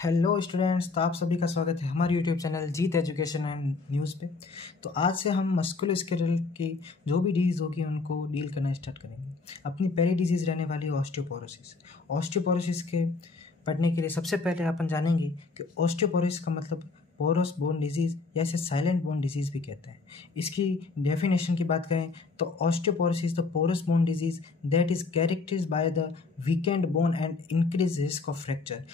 Hello students, तो आप सभी का स्वागत है हमारे YouTube channel Jeet education and news पे। तो आज से हम मस्कुलोस्केलेटल की जो भी डिजीज़ होगी उनको डील करना स्टार्ट करेंगे। अपनी पहली डिजीज़ रहने वाली है ऑस्टियोपोरोसिस। ऑस्टियोपोरोसिस के पढ़ने के लिए सबसे पहले अपन जानेंगे कि ऑस्टियोपोरोसिस का मतलब पोरस बोन डिजीज़ या इसे साइलेंट बोन डिजीज़ भी कहते हैं। इसकी डेफिनेशन की बात करें तो osteoporosis the porous bone disease that is characterized by the weakened bone and increase risk of fracture.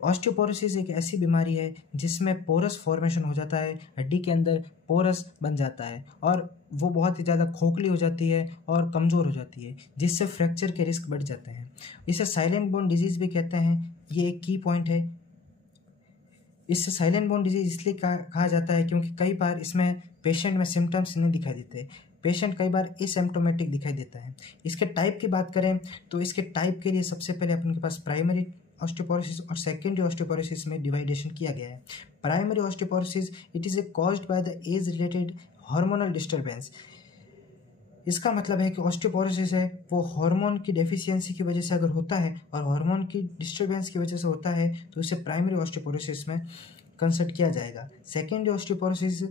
Osteoporosis एक ऐसी बीमारी है जिसमें पोरस फॉर्मेशन हो जाता है, हड्डी के अंदर पोरस बन जाता है और वो बहुत ही ज़्यादा खोखली हो जाती है और कमज़ोर हो जाती है, जिससे फ्रैक्चर के रिस्क बढ़ जाते हैं। इसे साइलेंट बोन डिजीज़ भी कहते हैं, ये एक की पॉइंट है। इससे साइलेंट बोन डिजीज़ इसलिए कहा जाता है क्योंकि कई बार इसमें पेशेंट में सिम्टम्स नहीं दिखाई देते, पेशेंट कई बार एसिम्प्टोमेटिक दिखाई देता है। इसके टाइप की बात करें तो इसके टाइप के लिए सबसे पहले अपन के पास प्राइमरी ऑस्टियोपोरोसिस और सेकेंडरी ऑस्टियोपोरोसिस में डिवाइडेशन किया गया है। Primary osteoporosis it is caused by the age related hormonal disturbance. इसका मतलब है कि ऑस्टियोपोरोसिस है वो हार्मोन की डेफिशिएंसी की वजह से अगर होता है और हार्मोन की डिस्टर्बेंस की वजह से होता है तो इसे प्राइमरी ऑस्टियोपोरोसिस में कंसिडर किया जाएगा। Secondary osteoporosis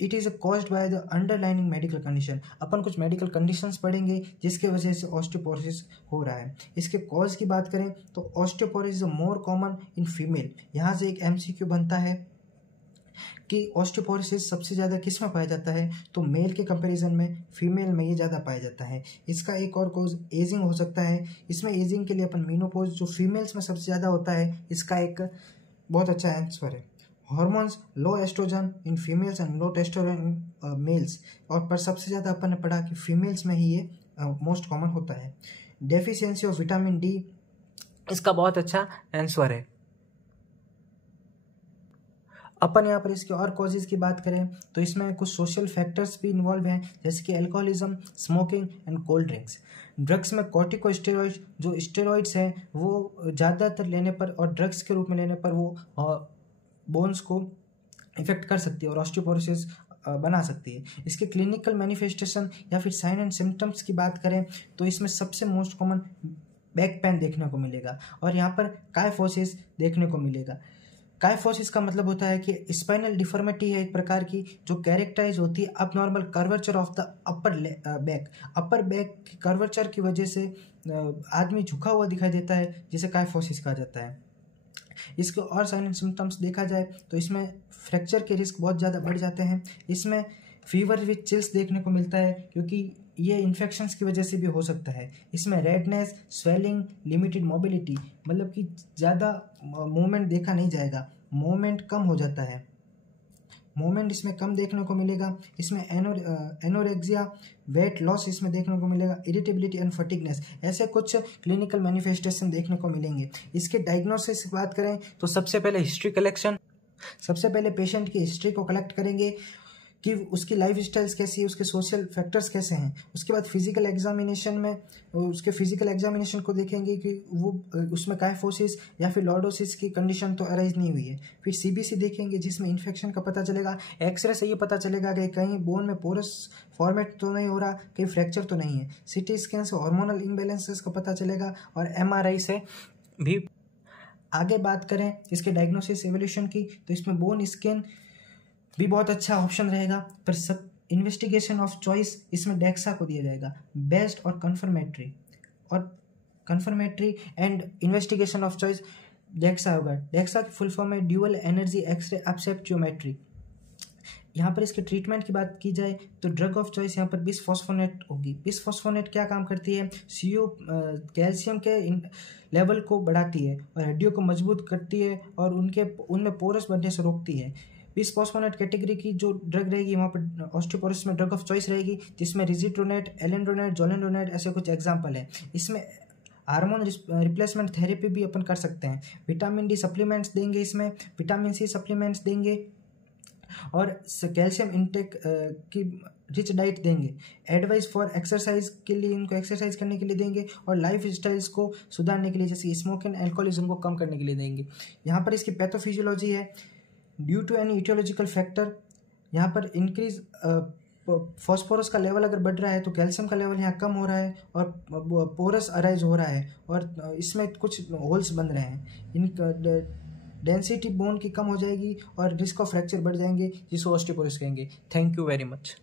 it is caused by the underlining medical condition. अपन कुछ मेडिकल कंडीशंस पढ़ेंगे जिसके वजह से ऑस्टियोपोरोसिस हो रहा है। इसके कॉज की बात करें तो osteoporosis more common in female. यहाँ से एक एमसीक्यू बनता है कि ऑस्टियोपोरोसिस सबसे ज़्यादा किस में पाया जाता है, तो मेल के कंपैरिजन में फीमेल में ये ज़्यादा पाया जाता है। इसका एक और कॉज एजिंग हो सकता है। इसमें एजिंग के लिए अपन मीनोपॉज जो फीमेल्स में सबसे ज़्यादा होता है, इसका एक बहुत अच्छा आंसर है। Hormones low estrogen in females and low testosterone in males, और पर सबसे ज़्यादा अपन ने पढ़ा कि फीमेल्स में ही ये मोस्ट कॉमन होता है। डेफिशिएंसी ऑफ विटामिन डी इसका बहुत अच्छा आंसर है। अपन यहाँ पर इसके और कॉजेज़ की बात करें तो इसमें कुछ सोशल फैक्टर्स भी इन्वॉल्व हैं, जैसे कि alcoholism, smoking and cold drinks. Drugs में कॉर्टिकोस्टेरॉइड्स जो स्टेरॉइड्स हैं वो ज़्यादातर लेने पर और ड्रग्स के रूप में लेने पर वो बोन्स को इफेक्ट कर सकती है और ऑस्टियोपोरोसिस बना सकती है। इसके क्लिनिकल मैनिफेस्टेशन या फिर साइन एंड सिम्टम्स की बात करें तो इसमें सबसे मोस्ट कॉमन बैक पेन देखने को मिलेगा और यहाँ पर काइफोसिस देखने को मिलेगा। काइफोसिस का मतलब होता है कि स्पाइनल डिफॉर्मिटी है एक प्रकार की जो कैरेक्टराइज होती है अब normal curvature of the upper back की कर्वेचर की वजह से आदमी झुका हुआ दिखाई देता है, जिसे काइफोसिस कहा जाता है। इसके और साइन एंड सिम्टम्स देखा जाए तो इसमें फ्रैक्चर के रिस्क बहुत ज़्यादा बढ़ जाते हैं। इसमें फीवर विथ चिल्स देखने को मिलता है क्योंकि ये इन्फेक्शंस की वजह से भी हो सकता है। इसमें रेडनेस, स्वेलिंग, लिमिटेड मोबिलिटी, मतलब कि ज़्यादा मूवमेंट देखा नहीं जाएगा, मूवमेंट कम हो जाता है, मूवमेंट इसमें कम देखने को मिलेगा। इसमें एनोरेक्सिया, वेट लॉस इसमें देखने को मिलेगा, इरिटेबिलिटी एंड फटीगनेस, ऐसे कुछ क्लिनिकल मैनिफेस्टेशन देखने को मिलेंगे। इसके डायग्नोसिस की बात करें तो सबसे पहले हिस्ट्री कलेक्शन, सबसे पहले पेशेंट की हिस्ट्री को कलेक्ट करेंगे कि उसकी लाइफ स्टाइल्स कैसी है, उसके सोशल फैक्टर्स कैसे हैं। उसके बाद फिजिकल एग्जामिनेशन में उसके फिजिकल एग्जामिनेशन को देखेंगे कि वो उसमें काइफोसिस या फिर लॉर्डोसिस की कंडीशन तो अराइज नहीं हुई है। फिर सीबीसी देखेंगे जिसमें इन्फेक्शन का पता चलेगा। एक्सरे से ये पता चलेगा कि कहीं बोन में पोरस फॉर्मेट तो नहीं हो रहा, कहीं फ्रैक्चर तो नहीं है। सीटी स्कैन से हार्मोनल इम्बैलेंसेस का पता चलेगा और एमआरआई से भी। आगे बात करें इसके डायग्नोसिस एवोल्यूशन की तो इसमें बोन स्कैन भी बहुत अच्छा ऑप्शन रहेगा, पर सब इन्वेस्टिगेशन ऑफ चॉइस इसमें डेक्सा को दिया जाएगा। बेस्ट और confirmatory and investigation of choice DEXA होगा। डेक्सा की फुल फॉर्म है ड्यूअल एनर्जी एक्सरे एब्सेप्टियोमेट्री। यहाँ पर इसके ट्रीटमेंट की बात की जाए तो ड्रग ऑफ चॉइस यहाँ पर बिसफॉस्फोनेट होगी। बिसफॉस्फोनेट क्या काम करती है, कैल्शियम के लेवल को बढ़ाती है और हड्डियों को मजबूत करती है और उनमें पोरस बनने से रोकती है। बिसफॉस्फोनेट कैटेगरी की जो ड्रग रहेगी वहाँ पर ऑस्टियोपोरोसिस में ड्रग ऑफ चॉइस रहेगी, जिसमें रिजिड्रोनेट, एलेंड्रोनेट, जोलेंड्रोनेट ऐसे कुछ एग्जाम्पल है। इसमें हार्मोन रिप्लेसमेंट थेरेपी भी अपन कर सकते हैं। विटामिन डी सप्लीमेंट्स देंगे, इसमें विटामिन सी सप्लीमेंट्स देंगे और कैल्शियम इंटेक की रिच डाइट देंगे। एडवाइस फॉर एक्सरसाइज के लिए इनको एक्सरसाइज करने के लिए देंगे और लाइफ स्टाइल्स को सुधारने के लिए जैसे स्मोक एंड अल्कोहलिज्म को कम करने के लिए देंगे। यहाँ पर इसकी पैथोफिजियोलॉजी है due to any etiological factor. यहाँ पर इंक्रीज फॉस्फोरस का लेवल अगर बढ़ रहा है तो कैल्शियम का लेवल यहाँ कम हो रहा है और पोरस अराइज हो रहा है और इसमें कुछ होल्स बन रहे हैं। डेंसिटी बोन की कम हो जाएगी और रिस्क ऑफ फ्रैक्चर बढ़ जाएंगे, जिसको ऑस्टियोपोरोसिस कहेंगे। Thank you very much.